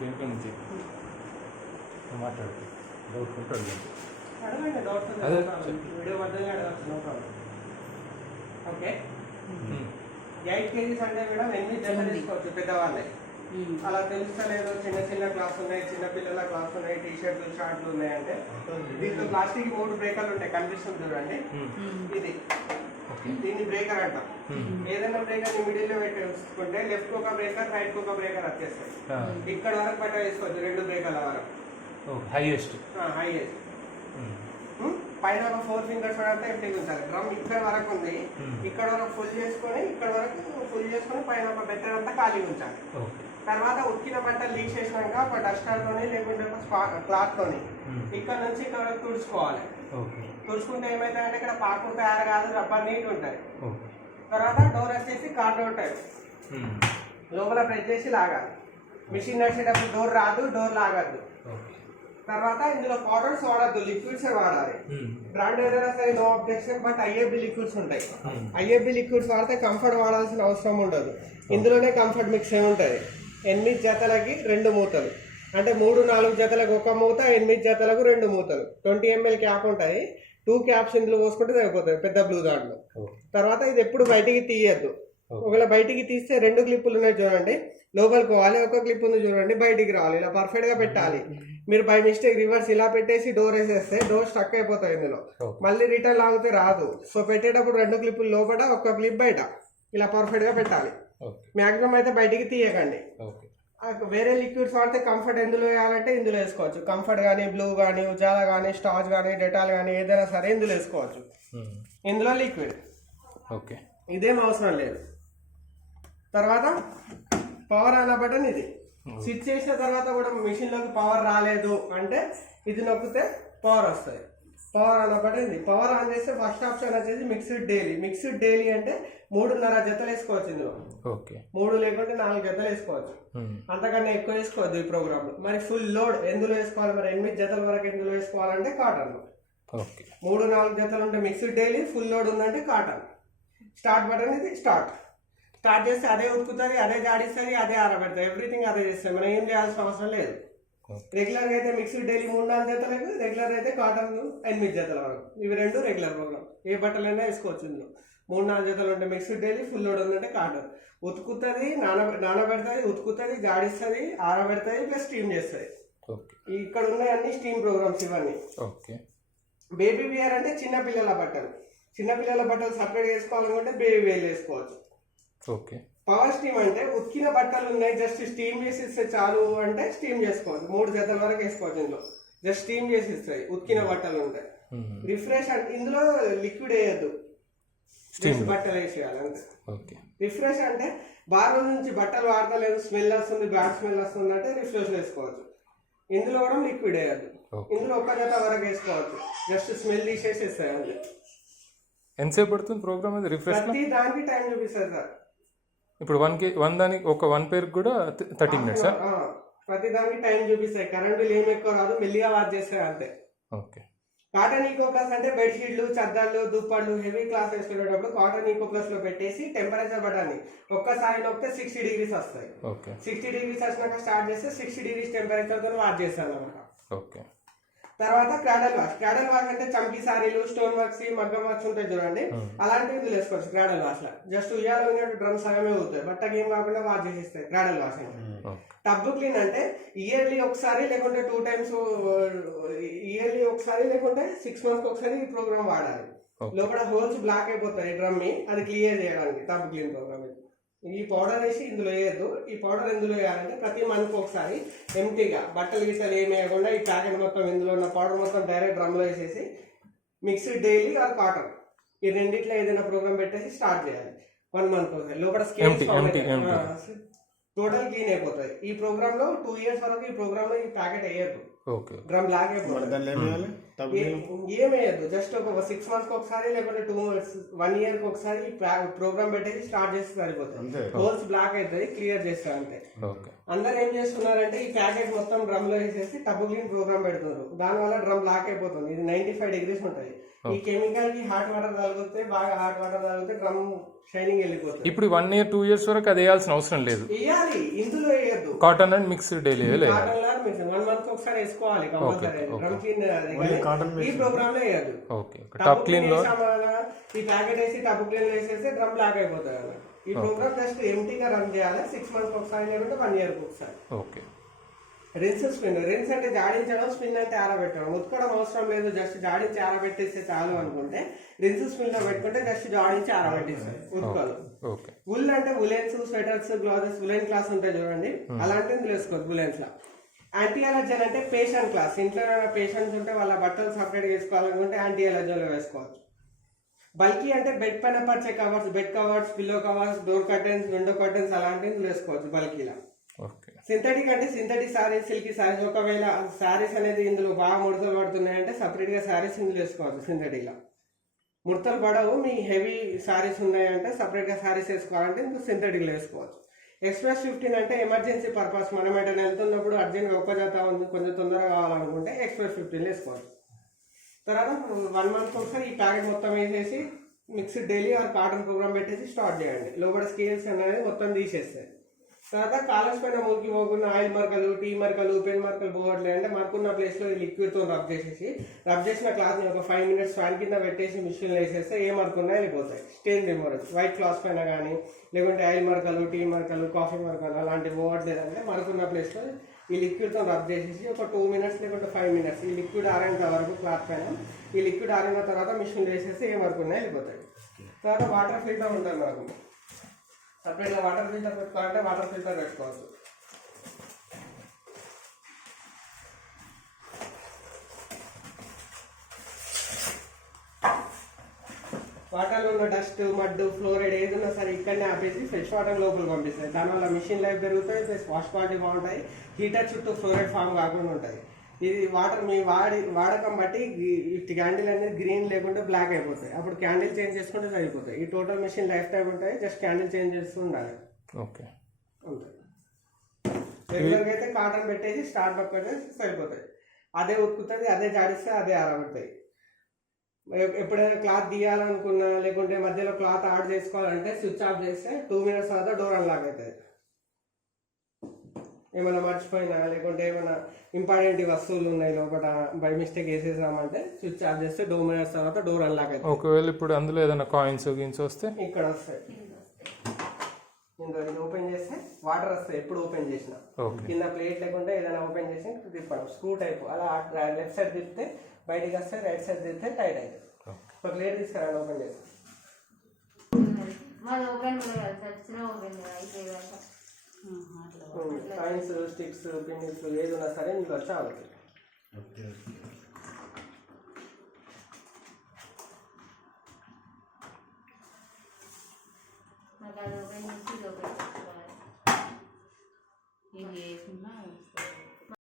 వెనక నుంచి మాట్లాడుతూ డౌట్ ఉంటుంది అడగండి డౌట్స్ అదే వీడియో మధ్యలో అడగచ్చు నో ప్రాబ్లం. ఓకే 8 kgs అంటే మేడం 8 జతలు తీసుకోవచ్చు పెద్దవాళ్ళే. అలా తెలుస్తలేదు చిన్న చిన్న క్లాస్ ఉన్నాయి, చిన్న పిల్లల క్లాస్ ఉన్నాయి, టీ షర్ట్లు షార్ట్లు ఉన్నాయంటే దీంట్లో ప్లాస్టిక్ 3 బ్రేకర్లు ఉంటాయి, కనిపిస్తుంది చూడండి. ఇది దీన్ని బ్రేకర్ అంటాం. ఏదైనా బ్రేకర్ ని మిడిల్ లో పెట్టి ఉంచుకుంటే లెఫ్ట్ ఒక బ్రేకర్ రైట్ ఒక బ్రేకర్ వచ్చేస్తాయి. ఇక్కడ వరకు పట్ట వేసుకోవచ్చు, 2 బ్రేకర్ల వరకు హైయెస్ట్. పైన ఒక 4 ఫింగర్స్ వరకు ఎంటీ ఉంచాలి. డ్రమ్ ఇక్కడ వరకు ఉంది, ఇక్కడ వరకు ఫుల్ చేసుకొని ఇక్కడ వరకు ఫుల్ చేసుకొని పైన ఒక బెటర్ అంతా ఖాళీ ఉంచాలి. తర్వాత ఉక్కిన బట్టలు తీసేసినాక ఒక డస్టర్తోని లేకుంటే ఒక క్లాత్ తోని ఇక్కడ నుంచి ఇక్కడ వరకు తుడుచుకోవాలి. తుడుచుకుంటే ఏమైతుందంటే ఇక్కడ పాకు తయారు కాదు, రబ్బర్ నీట్ ఉంటుంది. తర్వాత డోర్ వచ్చేసి కార్ డోర్ టైప్, లోపల ప్రెస్ చేసి లాగాలి. మిషన్ నడిచేటప్పుడు డోర్ రాదు, డోర్ లాగద్దు. తర్వాత ఇందులో పౌడర్స్ వాడద్దు, లిక్విడ్స్ వాడాలి. బ్రాండ్ ఏదైనా సరే no objection, but IFB liquids ఉంటాయి. ఐఎఫ్బి లిక్విడ్స్ వాడితే కంఫర్ట్ వాడాల్సిన అవసరం ఉండదు. ఇందులోనే కంఫర్ట్ మిక్స్ ఉంటుంది. 8 జతలకి 2 మూతలు, అంటే 3-4 జతలకు 1 మూత, 8 జతలకు 2 మూతలు. 20 ml క్యాప్ ఉంటుంది. 2 క్యాప్స్ ఇందులో పోసుకుంటే సరిపోతుంది పెద్ద బ్లూ దాంట్లో. తర్వాత ఇది ఎప్పుడు బయటికి తీయద్దు. ఒకవేళ బయటికి తీస్తే 2 క్లిప్పులు ఉన్నాయి చూడండి, లోపలికి పోవాలి. ఒక క్లిప్ ఉంది చూడండి, బయటికి రావాలి. ఇలా పర్ఫెక్ట్ గా పెట్టాలి. మీరు బై మిస్టేక్ రివర్స్ ఇలా పెట్టేసి డోర్ వేసేస్తే డోర్ స్టక్ అయిపోతాయి. ఇందులో మళ్ళీ రిటర్న్ లాగితే రాదు. సో పెట్టేటప్పుడు 2 క్లిప్పులు లోపల, 1 క్లిప్ బయట, ఇలా పర్ఫెక్ట్ గా పెట్టాలి. మాక్సిమం అయితే బయటికి తీయకండి. వేరే లిక్విడ్స్ వాడితే కంఫర్ట్ ఎందులో వేయాలంటే ఇందులో వేసుకోవచ్చు. కంఫర్ట్ కానీ, బ్లూ కానీ, ఉజాలా కానీ, స్టార్చ్ కానీ, డెటాల్ కానీ ఏదైనా సరే ఇందులో వేసుకోవచ్చు. ఇందులో లిక్విడ్ ఓకే, ఇదేం అవసరం లేదు. తర్వాత పవర్ అన్న బటన్ ఇది. స్విచ్ చేసిన తర్వాత కూడా మిషన్ లోకి పవర్ రాలేదు అంటే ఇది నొక్కితే పవర్ వస్తుంది. పవర్ అన్న బటన్ ఇది. పవర్ ఆన్ చేస్తే ఫస్ట్ ఆప్షన్ వచ్చేసి మిక్స్డ్ డైలీ. మిక్స్డ్ డైలీ అంటే 3.5 జతలు వేసుకోవచ్చు ఇందులో. 3 లేకుంటే 4 జతలు వేసుకోవచ్చు. అంతకన్నా ఎక్కువ వేసుకోవద్దు ఈ ప్రోగ్రామ్ లో. మరి ఫుల్ లోడ్ ఎందులో వేసుకోవాలి, మరి 8 జతల వరకు ఎందులో వేసుకోవాలంటే కాటన్ లో. 3-4 జతలు ఉంటే మిక్స్డ్ డైలీ, ఫుల్ లోడ్ ఉందంటే కాటన్. స్టార్ట్ బటన్ ఇది. స్టార్ట్ చేస్తే అదే ఉతుకుతుంది, అదే జాడిస్తుంది, అదే ఆరబెడుతుంది. ఎవ్రీథింగ్ అదే చేస్తుంది, మనం ఏం చేయాల్సిన అవసరం లేదు. రెగ్యులర్ అయితే మిక్స్డ్ డైలీ 3-4 జతలకు, రెగ్యులర్ అయితే కాటన్ 8 జతల వరకు. ఇవి 2 రెగ్యులర్ ప్రోగ్రామ్. ఏ బట్టలైనా వేసుకోవచ్చు ఇందులో. 3-4 జతలు ఉంటే మిక్స్డ్ డైలీ, ఫుల్ లోడ్ ఉందంటే కాటన్. ఉతుకుతుంది, నానబెడుతుంది, ఉతుకుతుంది, జాడిస్తుంది, ఆరబెడుతుంది, ప్లస్ స్టీమ్ చేస్తుంది. ఇక్కడ ఉన్నాయి అన్ని స్టీమ్ ప్రోగ్రామ్స్ ఇవన్నీ. బేబీ వేర్ అంటే చిన్నపిల్లల బట్టలు. చిన్నపిల్లల బట్టలు సపరేట్ వేసుకోవాలనుకుంటే బేబీ వేర్ వేసుకోవచ్చు. పవర్ స్టీమ్ అంటే ఉక్కిన బట్టలు ఉన్నాయి, జస్ట్ స్టీమ్ చేసి ఇస్తే చాలు అంటే స్టీమ్ చేసుకోవచ్చు. 3 జతల వరకు వేసుకోవచ్చు ఇందులో. జస్ట్ స్టీమ్ చేసి ఇస్తాయి ఉక్కిన బట్టలు ఉంటాయి. రిఫ్రెష్ అంటే ఇందులో లిక్విడ్ వేయద్దు, జస్ట్ బట్టలు వేసేయాలి అంతే. రిఫ్రెష్ అంటే బార్ నుంచి బట్టలు వాడతలేదు, స్మెల్ వస్తుంది, బ్యాడ్ స్మెల్ వస్తుంది అంటే రిఫ్రెష్ వేసుకోవచ్చు. ఇందులో కూడా లిక్విడ్ వేయద్దు. ఇందులో 1 జత వరకు వేసుకోవచ్చు, జస్ట్ స్మెల్ తీసేసి ఇస్తాయి అంతే. ఎంతసేపు పడుతుంది ప్రోగ్రామ్? రిఫ్రెష్ ప్రతి దానికి టైం చూపిస్తారు సార్. ఇప్పుడు 1 దానికి ఒక 1 పేరు కూడా 30 మినిట్స్. ప్రతి దానికి టైం చూపిస్తాయి. కరెంట్ బిల్ ఏమి ఎక్కువ రాదు, మెల్లిగా వాచ్ చేస్తాయి అంతే. కాటన్ ఈకో ప్లస్ అంటే బెడ్షీట్లు, చద్దర్లు, దుప్పట్లు, హెవీ క్లాస్ వేసుకునేటప్పుడు కాటన్ ఈకో ప్లస్ లో పెట్టేసి టెంపరేచర్ బటన్ ఒక్కసారి నొక్కితే 60 degrees వస్తాయి. 60 degrees వచ్చినాక స్టార్ట్ చేస్తే 60 degrees టెంపరేచర్ తో వాచ్ చేస్తాను అనమాట. తర్వాత క్రాడల్ వాష్. క్రాడల్ వాష్ అంటే చంకీ సారీలు, స్టోన్ వర్క్స్, మగ్గం వర్క్స్ ఉంటాయి చూడండి, అలాంటివి ఇందులో వేసుకోవచ్చు. క్రాడల్ వాష్ లా జస్ట్ ఉయ్యాల ఉన్నట్టు డ్రమ్ సగమే అవుతాయి, బట్టకి ఏం కాకుండా వాష్ చేసిస్తాయి. క్రాడల్ వాష్ అంటే. టబ్ క్లీన్ అంటే ఇయర్లీ ఒకసారి లేకుంటే 2 times, ఇయర్లీ ఒకసారి లేకుంటే 6 months ఒకసారి ఈ ప్రోగ్రామ్ వాడాలి. లోపల హోల్స్ బ్లాక్ అయిపోతాయి డ్రమ్ ని, అది క్లియర్ చేయడానికి టబ్ క్లీన్ ప్రోగ్రామ్. ఈ పౌడర్ వేసి ఇందులో వేయద్దు. ఈ పౌడర్ ఎందులో వేయాలంటే ప్రతి మంత్ ఒకసారి ఎంటీగా బట్టలు గీసాలు ఏమి వేయకుండా ఈ ప్యాకెట్ మొత్తం ఇందులో ఉన్న పౌడర్ మొత్తం డైరెక్ట్ డ్రమ్ లో వేసేసి మిక్స్డ్ డైలీ ఆర్ కాటన్ ఈ రెండిట్లో ఏదైనా ప్రోగ్రామ్ పెట్టేసి స్టార్ట్ చేయాలి. 1 month ఒకసారి. లోపల స్కేల్స్ టోటల్ క్లీన్ అయిపోతుంది. ఈ ప్రోగ్రామ్ లో 2 years వరకు ఈ ప్రోగ్రామ్ లో ఈ ప్యాకెట్ వేయద్దు, డ్రమ్ బ్లాక్ అయిపోతుంది. ఏమేయద్దు, జస్ట్ ఒక 6 months ఒకసారి లేకుంటే 1 year ఒకసారి ప్రోగ్రామ్ పెట్టేసి స్టార్ట్ చేస్తే సరిపోతుంది. హోల్స్ బ్లాక్ అవుతుంది, క్లియర్ చేస్తారు అంతే. అందరు ఏం చేస్తున్నారంటే ఈ ప్యాకెట్ మొత్తం డ్రమ్ లో వేసేసి టబ్ క్లీన్ ప్రోగ్రామ్ పెడుతున్నారు. దాని వల్ల డ్రమ్ బ్లాక్ అయిపోతుంది. ఇది 95 degrees ఉంటుంది. ఈ కెమికల్ కి హాట్ వాటర్ తగిలితే, బాగా హాట్ వాటర్ తగిలితే డ్రమ్ షైనింగ్ వెళ్ళిపోతుంది. ఇప్పుడు 1 year 2 years వరకు అది వేయాల్సిన అవసరం లేదు. వేయాలి, ఇందులో వేయద్దు. వేయద్దు. కాటన్ అండ్ మిక్స్డ్ డైలీ వేయాలి. కాటన్ లాగా మిక్స్ 1 మంత్ ఒకసారి వేసుకోవాలి కంపల్సరీ. డ్రమ్ క్లీన్ ఈ ప్రోగ్రామ్ లో వేయద్దు. ఓకే, టాప్ క్లీన్ లో ఈ ప్యాకెట్ వేసి టబ్ క్లీన్ వేసేస్తే డ్రమ్ బ్లాక్ అయిపోతుంది అన్నమాట. ఈ ప్రోగ్రామ్ జస్ట్ ఎంటీగా రన్ చేయాలి. 6 మంత్స్ ఒకసారి లేకుంటే 1 ఇయర్ ఒకసారి. ఓకే. రిన్స్ స్పిన్, రిన్స్ అంటే జాడించడం, స్పిన్ అంటే ఆరబెట్టడం. ఉతకడం అవసరం లేదు, జస్ట్ జాడించి ఆరబెట్టేస్తే చాలు అనుకుంటే రిన్స్ స్పిన్ లో పెట్టుకుంటే జస్ట్ జాడించి ఆరబెట్టేస్తాయి ఉతకలు. ఉల్ అంటే ఉలెన్స్, స్వెటర్స్, గ్లౌజెస్, ఉలెన్ క్లాస్ ఉంటాయి చూడండి, అలాంటివి వేసుకోవచ్చు ఉలెన్స్ లో. యాంటీ అలర్జన్ అంటే పేషెంట్ క్లాస్. ఇంట్లో పేషెంట్స్ ఉంటే వాళ్ళ బట్టలు సపరేట్ చేసుకోవాలనుకుంటే యాంటీ అలర్జన్లో వేసుకోవచ్చు. బల్కీ అంటే బెడ్ పైన పరిచే covers, bed covers, pillow covers, door curtains, window curtains అలాంటివి వేసుకోవచ్చు బల్కీలా. సింథటిక్ అంటే సింథటిక్ సారీస్, సిల్కీ సారీస్. ఒకవేళ సారీస్ అనేది ఇందులో బాగా ముడతలు పడుతున్నాయంటే సపరేట్ గా సారీస్ ఇందులో వేసుకోవచ్చు. సింథటిక్ లా ముడతలు పడవు, మీ హెవీ సారీస్ ఉన్నాయంటే సపరేట్ గా సారీస్ వేసుకోవాలంటే ఇందులో సింథటిక్ లో వేసుకోవచ్చు. ఎక్స్ప్రెస్ 15 అంటే ఎమర్జెన్సీ పర్పస్, మనం ఎటైనా వెళ్తున్నప్పుడు అర్జెంట్ ఒక్క జత ఉంది, కొంచెం తొందరగా కావాలనుకుంటే ఎక్స్ప్రెస్ 15 వేసుకోవచ్చు. తర్వాత 1 మంత్ ఒకసారి ఈ ప్యాకెట్ మొత్తం వేసేసి mixed daily or cotton program పెట్టేసి స్టార్ట్ చేయండి. లోపల స్కేల్స్ అనేది మొత్తం తీసేస్తాయి. తర్వాత కాలర్స్ పైన మురికి పోకుండా ఆయిల్ మరకలు, టీ మరకలు, పెన్ మరకలు పోవట్లేదు అంటే మరకున్న ప్లేస్ లో ఈ లిక్విడ్ తో రబ్ చేసేసి, రబ్ చేసిన క్లాత్ ని ఒక 5 మినిట్స్ ఫ్యాన్ కింద పెట్టేసి మిషన్ లో వేసేస్తే ఏ మరకున్నా వెళ్ళిపోతాయి. స్టెయిన్ రిమూవర్ వైట్ క్లాత్ పైన కానీ, లేకుంటే ఆయిల్ మరకలు, టీ మరకలు, కాఫీ మరకలు అలాంటివి పోవట్లేదు అంటే మరకున్న ప్లేస్ లో ఈ లిక్విడ్ తో రబ్ చేసేసి ఒక 2 మినిట్స్ లేకుంటే 5 మినిట్స్ ఈ లిక్విడ్ ఆరేంత వరకు క్లాత్ పైన, ఈ లిక్విడ్ ఆరిన తర్వాత మిషన్ వేసేస్తే ఏ మరకున్నా వెళ్ళిపోతాయి. తర్వాత వాటర్ ఫిల్టర్ ఉంటుంది మనకు. సపరేట్గా వాటర్ ఫిల్టర్ పెట్టుకోవాలంటే వాటర్ ఫిల్టర్ పెట్టుకోవచ్చు. వాటర్లో ఉన్న డస్ట్, మడ్, ఫ్లోరైడ్ ఏదైనా సరే ఇక్కడనే ఆపేసి ఫ్రెష్ వాటర్ లోపల పంపిస్తాయి. దానివల్ల మిషన్ లైఫ్ పెరుగుతాయి, ప్లస్ వాష్ క్వాలిటీ బాగుంటాయి, హీటర్ చుట్టూ ఫ్లోరైడ్ ఫామ్ కాకుండా ఉంటుంది. ఇది వాటర్ మీ వాడకం బట్టి ఈ క్యాండిల్ అనేది గ్రీన్ లేకుంటే బ్లాక్ అయిపోతాయి. అప్పుడు క్యాండిల్ చేంజ్ చేసుకుంటే సరిపోతాయి. ఈ టోటల్ మిషన్ లైఫ్ టైం ఉంటాయి, జస్ట్ క్యాండిల్ చేంజ్ చేస్తూ ఉండాలి. ఓకే, అంతే. రెగ్యులర్గా అయితే కాటన్ పెట్టేసి స్టార్ట్ బక్ అయితే సరిపోతాయి. అదే ఉతుకుతుంది, అదే జాడిస్తే అదే ఆరబడతాయి. ఎప్పుడైనా క్లాత్ తీయాలనుకున్నా లేకుంటే మధ్యలో క్లాత్ యాడ్ చేసుకోవాలంటే స్విచ్ ఆఫ్ చేస్తే 2 మినిట్స్ తర్వాత డోర్ అన్లాక్ అవుతుంది. ఏమైనా మర్చిపోయినా లేకుంటే ఏమైనా ఇంపార్టెంట్ వస్తువులు ఉన్నాయి లోపల బై మిస్టేక్ వేసేసామంటే స్విచ్ ఆఫ్ చేస్తే 2 మినిట్స్ తర్వాత డోర్ అన్లాక్ అవుతుంది. ఒకవేళ ఇప్పుడు అందులో ఏదైనా కాయిన్స్ గిన్స్ వస్తే ఇక్కడ వస్తాయి. ఇది ఓపెన్ చేస్తే వాటర్ వస్తాయి. ఎప్పుడు ఓపెన్ చేసినా కింద ప్లేట్ లేకుంటే ఏదైనా ఓపెన్ చేసి తిప్పడం, స్క్రూ టైప్ అలా లెఫ్ట్ సైడ్ తిప్పితే బయటికి వస్తే, రైట్ సైడ్ తిప్పితే టైట్ అవుతుంది. ఒక ప్లేట్ తీసుకురండి ఓపెన్ చేసి. కాయిన్స్, స్టిక్స్, పిన్స్ ఏది ఉన్నా సరే మీకు వచ్చి ఆగుతుంది.